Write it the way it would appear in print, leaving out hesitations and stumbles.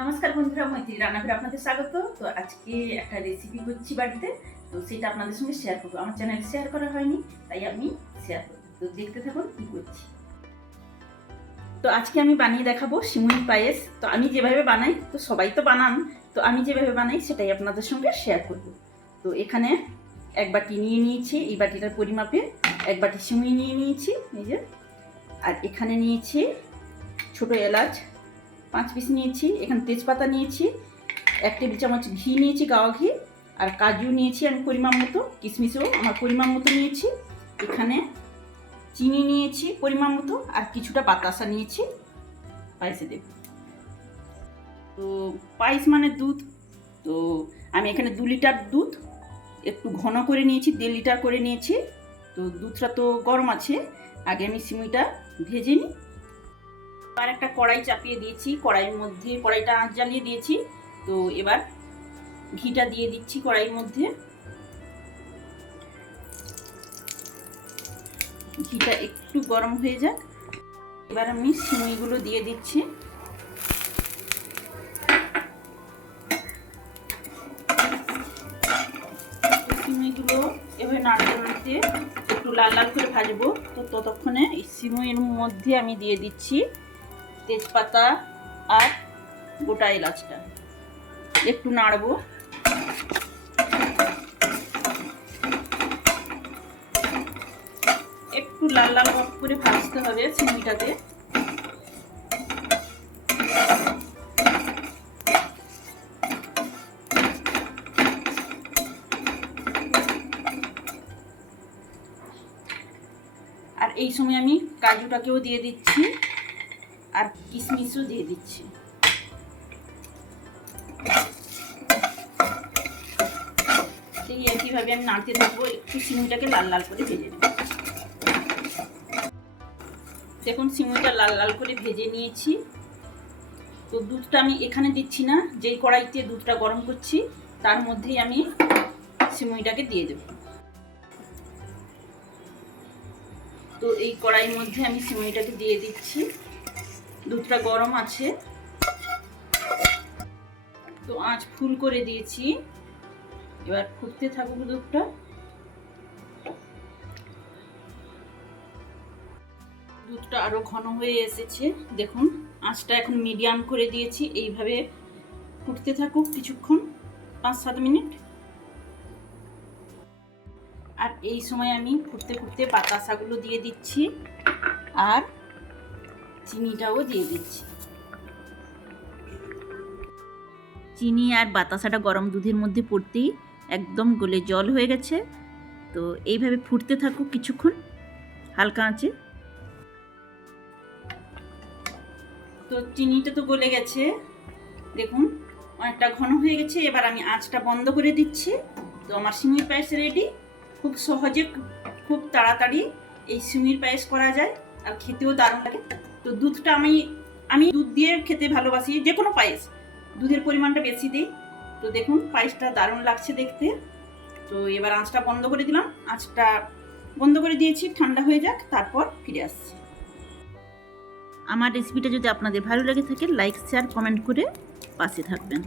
নমস্কার বন্ধুরা, মৈত্রী রান্নাঘরে আপনাদের স্বাগত। তো আজকে একটা রেসিপি করছি বাড়িতে, তো সেটা আপনাদের সঙ্গে শেয়ার করবো। আমার চ্যানেল শেয়ার করা হয়নি, তাই আমি শেয়ার করবো। তো দেখতে থাকুন কি করছি। তো আজকে আমি বানিয়ে দেখাবো সিমুই পায়েস। তো আমি যেভাবে বানাই, তো সবাই তো বানান, তো আমি যেভাবে বানাই সেটাই আপনাদের সঙ্গে শেয়ার করব। তো এখানে এক বাটি নিয়ে নিয়েছি, এই বাটিটার পরিমাপে এক বাটি সিমুই নিয়ে নিয়েছি, এই যে। আর এখানে নিয়েছি ছোটো এলাচ 5 পিস নিয়েছি, এখানে তেজপাতা নিয়েছি, 1 টেবিল চামচ ঘি নিয়েছি, গাওয়া ঘি। আর কাজু নিয়েছি আমি পরিমাণ মতো, কিশমিশও আমার পরিমাণ মতো নিয়েছি। এখানে চিনি নিয়েছি পরিমাণ মতো, আর কিছুটা বাতাসা নিয়েছি পায়েসে দেব। তো পায়েস মানে দুধ, তো আমি এখানে 2 লিটার দুধ একটু ঘন করে নিয়েছি, 1.5 লিটার করে নিয়েছি। তো দুধটা তো গরম আছে, আগে আমি সিমুইটা ভেজে নিই। আর একটা কড়াই চাপিয়ে দিয়েছি, কড়াইয়ের মধ্যে কড়াইটা আঁচ জ্বালিয়ে দিয়েছি। তো এবার ঘিটা দিয়ে দিচ্ছি কড়াইয়ের মধ্যে। ঘিটা একটু গরম হয়ে যাক, এবার আমি সিমুইগুলো দিয়ে দিচ্ছি। সিমুইগুলো এভাবে নাড়তে নাড়তে একটু লাল লাল করে ভাজবো। তো ততক্ষণে এই সিমুইয়ের মধ্যে আমি দিয়ে দিচ্ছি তেজপাতা আর গোটা এলাচটা, একটু নাড়বো। একটু লাল লাল করে ভাজতে হবে সিমুইটাতে। আর এই সময় আমি কাজুটাকেও দিয়ে দিচ্ছি আর কিশমিশও দিয়ে দিচ্ছি। সেই একইভাবে আমি নাড়তে থাকবো, একটু সিমুইটাকে লাল লাল করে ভেজে নেব। দেখুন সিমুইটা লাল লাল করে ভেজে নিয়েছি। তো দুধটা আমি এখানে দিচ্ছি না, যেই কড়াইতে দুধটা গরম করছি তার মধ্যেই আমি সিমুইটাকে দিয়ে দেব। তো এই কড়াইয়ের মধ্যে আমি সিমুইটাকে দিয়ে দিচ্ছি, দুধটা গরম আছে। তো আঁচ ফুল করে দিয়েছি, এবার ফুটতে থাকুক দুধটা। দুধটা আরো ঘন হয়ে এসেছে, দেখুন আঁচটা এখন মিডিয়াম করে দিয়েছি। এইভাবে ফুটতে থাকুক কিছুক্ষণ, 5-7 মিনিট। আর এই সময় আমি ফুটতে ফুটতে বাতাসাগুলো দিয়ে দিচ্ছি আর চিনিটাও দিয়ে দিচ্ছি। চিনি আর বাতাসাটা গরম দুধের মধ্যে পড়তেই একদম গলে জল হয়ে গেছে। তো এইভাবে ফুটতে থাকুক কিছুক্ষণ হালকা আঁচে। তো চিনিটা তো গলে গেছে, দেখুন অনেকটা ঘন হয়ে গেছে। এবার আমি আঁচটা বন্ধ করে দিচ্ছি। তো আমার সিমুই পায়েস রেডি। খুব সহজে খুব তাড়াতাড়ি এই সিমুইর পায়েস করা যায়, আর খেতেও দারুণ লাগে। তো দুধটা আমি দুধ দিয়ে খেতে ভালোবাসি, যে কোনো পায়েস দুধের পরিমাণটা বেশি দিই। তো দেখুন পায়েসটা দারুণ লাগছে দেখতে। তো এবার আঁচটা বন্ধ করে দিলাম, আঁচটা বন্ধ করে দিয়েছি, ঠান্ডা হয়ে যাক, তারপর ফিরে আসছি। আমার রেসিপিটা যদি আপনাদের ভালো লেগে থাকে, লাইক শেয়ার কমেন্ট করে পাশে থাকবেন।